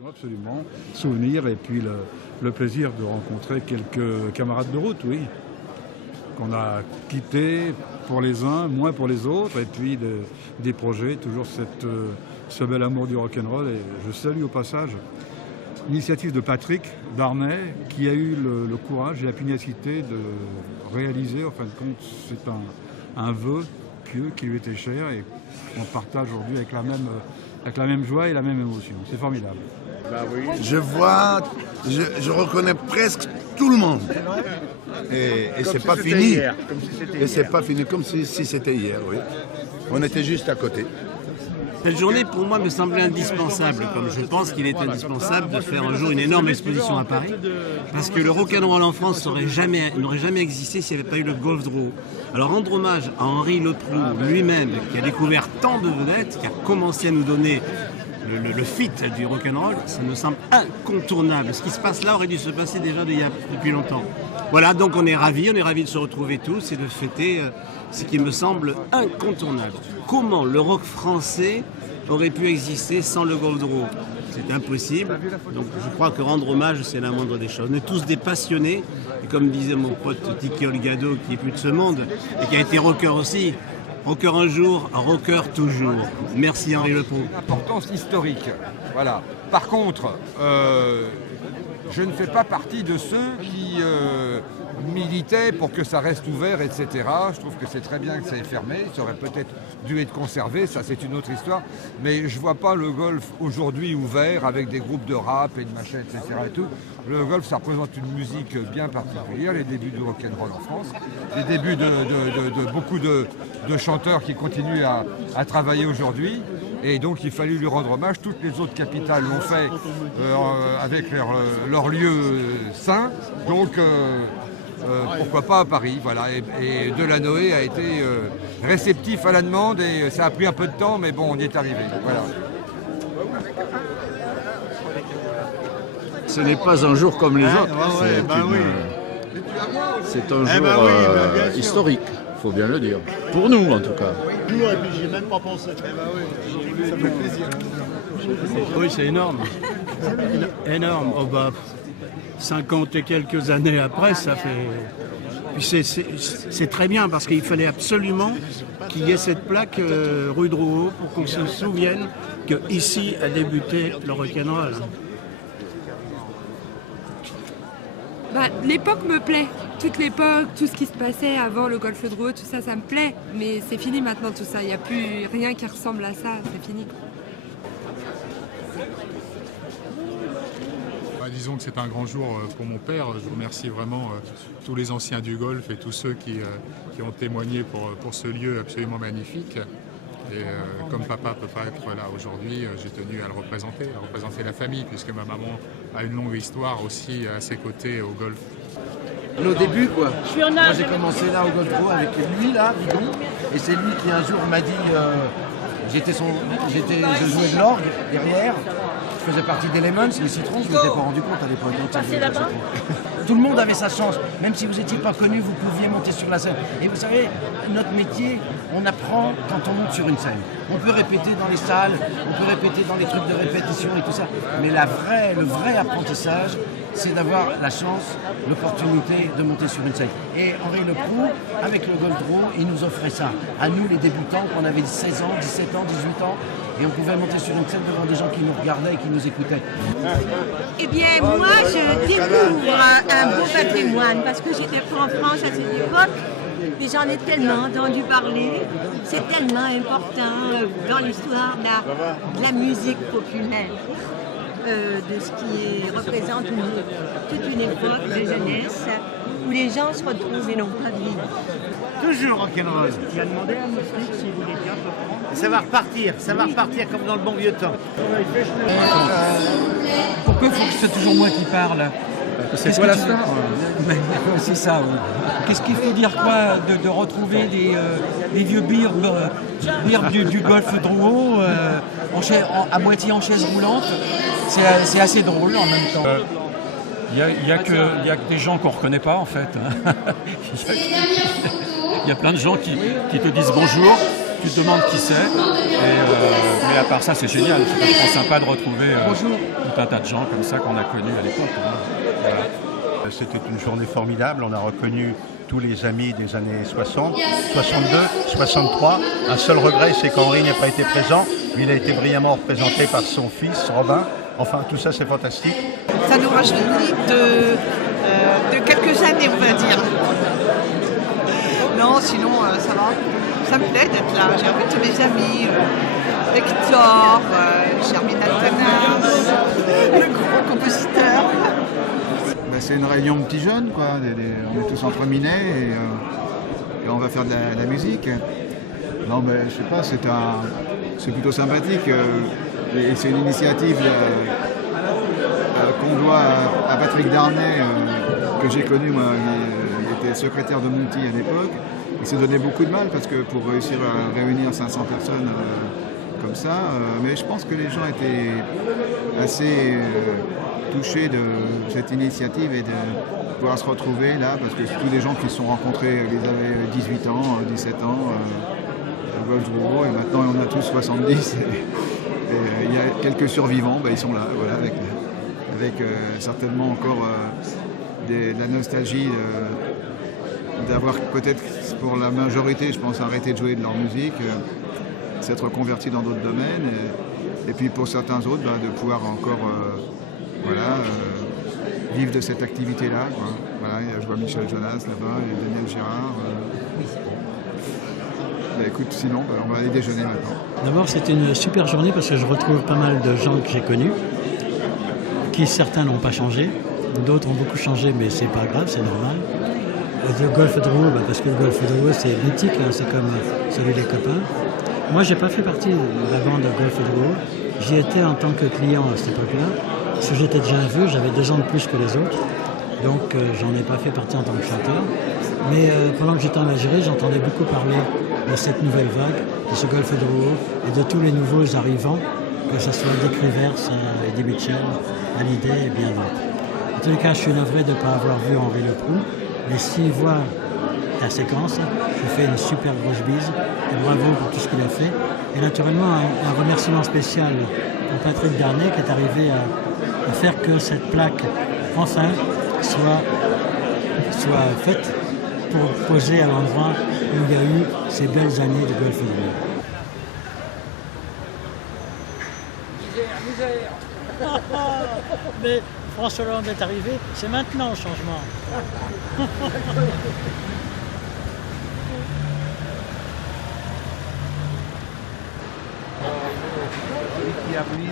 Absolument. Souvenir et puis le plaisir de rencontrer quelques camarades de route, oui. Qu'on a quittés pour les uns, moins pour les autres, et puis des projets, toujours ce bel amour du rock'n'roll. Et je salue au passage l'initiative de Patrick Darnay, qui a eu le courage et la pugnacité de réaliser, en fin de compte, c'est un vœu pieux qui lui était cher et on partage aujourd'hui avec la même joie et la même émotion. C'est formidable. Je vois, je reconnais presque tout le monde. Et c'est pas fini. Et c'est pas fini comme si c'était hier, oui. On était juste à côté. Cette journée, pour moi, me semblait indispensable, comme je pense qu'il est indispensable de faire un jour une énorme exposition à Paris, parce que le rock'n'roll en France n'aurait jamais existé s'il n'y avait pas eu le Golf Draw. Alors, rendre hommage à Henri Leproux lui-même, qui a découvert tant de vedettes, qui a commencé à nous donner le fit du rock'n'roll, ça me semble incontournable. Ce qui se passe là aurait dû se passer déjà depuis longtemps. Voilà, donc on est ravis de se retrouver tous et de fêter ce qui me semble incontournable. Comment le rock français aurait pu exister sans le Golf Draw? C'est impossible. Donc je crois que rendre hommage, c'est la moindre des choses. On est tous des passionnés. Et comme disait mon pote Tiki Olgado, qui est plus de ce monde, et qui a été rocker aussi, rocker un jour, rocker toujours. Merci Henri Leproux. Importance historique. Voilà. Par contre, je ne fais pas partie de ceux qui militaient pour que ça reste ouvert, etc. Je trouve que c'est très bien que ça ait fermé. Ça aurait peut-être dû être conservé, ça c'est une autre histoire. Mais je ne vois pas le golf aujourd'hui ouvert avec des groupes de rap et de machin, etc. Et tout. Le golf, ça représente une musique bien particulière, les débuts du rock'n'roll en France, les débuts de beaucoup de chanteurs qui continuent à travailler aujourd'hui. Et donc il fallut lui rendre hommage. Toutes les autres capitales l'ont fait avec leur lieu saint. Donc pourquoi pas à Paris, voilà. Et Delanoë a été réceptif à la demande et ça a pris un peu de temps, mais bon, on y est arrivé. Voilà. Ce n'est pas un jour comme les autres. C'est un jour historique, il faut bien le dire. Pour nous, en tout cas. Ouais, puis j'y ai même pas pensé. Ça fait plaisir. Oui, c'est énorme. Énorme. Oh bah, 50 et quelques années après, ça fait... Puis c'est très bien parce qu'il fallait absolument qu'il y ait cette plaque rue Drouot pour qu'on se souvienne qu'ici a débuté le rock'n'roll. Bah, l'époque me plaît. Toute l'époque, tout ce qui se passait avant le Golf Drouot, tout ça, ça me plaît. Mais c'est fini maintenant tout ça. Il n'y a plus rien qui ressemble à ça. C'est fini. Disons que c'est un grand jour pour mon père. Je remercie vraiment tous les anciens du golf et tous ceux qui ont témoigné pour ce lieu absolument magnifique. Et comme papa ne peut pas être là aujourd'hui, j'ai tenu à représenter la famille, puisque ma maman a une longue histoire aussi à ses côtés au golf. Nos débuts, quoi. Moi, j'ai commencé là au Golf Draw avec lui, là, Bidon, et c'est lui qui un jour m'a dit, je jouais de l'orgue derrière, je faisais partie d'Elements, les citrons, je ne m'étais pas rendu compte à l'époque. Tout le monde avait sa chance, même si vous n'étiez pas connu, vous pouviez monter sur la scène. Et vous savez, notre métier, on apprend quand on monte sur une scène. On peut répéter dans les salles, on peut répéter dans les trucs de répétition et tout ça, mais le vrai apprentissage, c'est d'avoir la chance, l'opportunité de monter sur une scène. Et Henri Leproux, avec le Golf Draw, il nous offrait ça. À nous, les débutants, qu'on avait 16 ans, 17 ans, 18 ans, et on pouvait monter sur une scène devant des gens qui nous regardaient et qui nous écoutaient. Eh bien, moi, je découvre un beau patrimoine, parce que j'étais pas en France à cette époque, mais j'en ai tellement entendu parler. C'est tellement important dans l'histoire de la musique populaire. De ce qui représente toute une époque de jeunesse où les gens se retrouvent et n'ont pas de vie. Toujours rock'n'roll. Il a demandé à Moustique s'il voulait bien reprendre. Ça va repartir comme dans le bon vieux temps. Pourquoi il faut que ce soit toujours moi qui parle? C'est quoi la fin? C'est ça, oui. Qu'est-ce qu'il faut dire quoi de retrouver des vieux birbes du Golf Drouot à moitié en chaise roulante? C'est assez drôle en même temps. Il y a que des gens qu'on ne reconnaît pas en fait. Il y a plein de gens qui te disent bonjour tu te demandes qui c'est. Mais à part ça, c'est génial. C'est vachement sympa de retrouver tout un tas de gens comme ça qu'on a connus à l'époque. Voilà. C'était une journée formidable. On a reconnu tous les amis des années 60, 62, 63. Un seul regret, c'est qu'Henri n'ait pas été présent. Il a été brillamment représenté par son fils, Robin. Enfin, tout ça, c'est fantastique. Ça nous rajeunit de quelques années, on va dire. Non, sinon, ça va. Ça me plaît d'être là. J'ai revu tous mes amis. Hector, Germinal Tanas, le grand compositeur. C'est une réunion de petits jeunes, quoi. On est tous entre minets et on va faire de la musique. Non, mais je sais pas, c'est plutôt sympathique. Et c'est une initiative qu'on doit à Patrick Darnay, que j'ai connu, moi, il était secrétaire de Monty à l'époque. Il s'est donné beaucoup de mal parce que pour réussir à réunir 500 personnes comme ça, mais je pense que les gens étaient assez touchés de cette initiative et de pouvoir se retrouver là, parce que tous les gens qui se sont rencontrés, ils avaient 18 ans, 17 ans, au Golf Drouot, et maintenant on a tous 70. Et il y a quelques survivants, ils sont là, voilà, avec certainement encore de la nostalgie d'avoir peut-être pour la majorité, je pense, arrêté de jouer de leur musique, s'être convertis dans d'autres domaines, et puis pour certains autres, de pouvoir encore vivre de cette activité-là. Voilà, je vois Michel Jonas là-bas et Daniel Gérard. Écoute, sinon, on va aller déjeuner maintenant. D'abord, c'était une super journée parce que je retrouve pas mal de gens que j'ai connus, qui certains n'ont pas changé, d'autres ont beaucoup changé, mais c'est pas grave, c'est normal. Le Golf Drouot, parce que le Golf Drouot, c'est mythique, c'est comme celui des copains. Moi, j'ai pas fait partie de la bande Golf Drouot. J'y étais en tant que client à cette époque-là, parce que j'étais déjà vieux, j'avais 2 ans de plus que les autres, donc j'en ai pas fait partie en tant que chanteur. Mais pendant que j'étais en Algérie, j'entendais beaucoup parler de cette nouvelle vague, de ce Golf Drouot et de tous les nouveaux arrivants, que ce soit Dick Rivers, Eddie Mitchell, Hallyday et bien d'autres. En tous les cas, je suis navré de ne pas avoir vu Henri Leproux, mais s'il voit ta séquence, je fais une super grosse bise et bravo pour tout ce qu'il a fait. Et naturellement, un remerciement spécial pour Patrick Darnay qui est arrivé à faire que cette plaque, enfin, soit faite pour poser à l'endroit où il y a eu ces belles années de Golf Drouot. Mais François Hollande est arrivé, c'est maintenant le changement. Qui a pris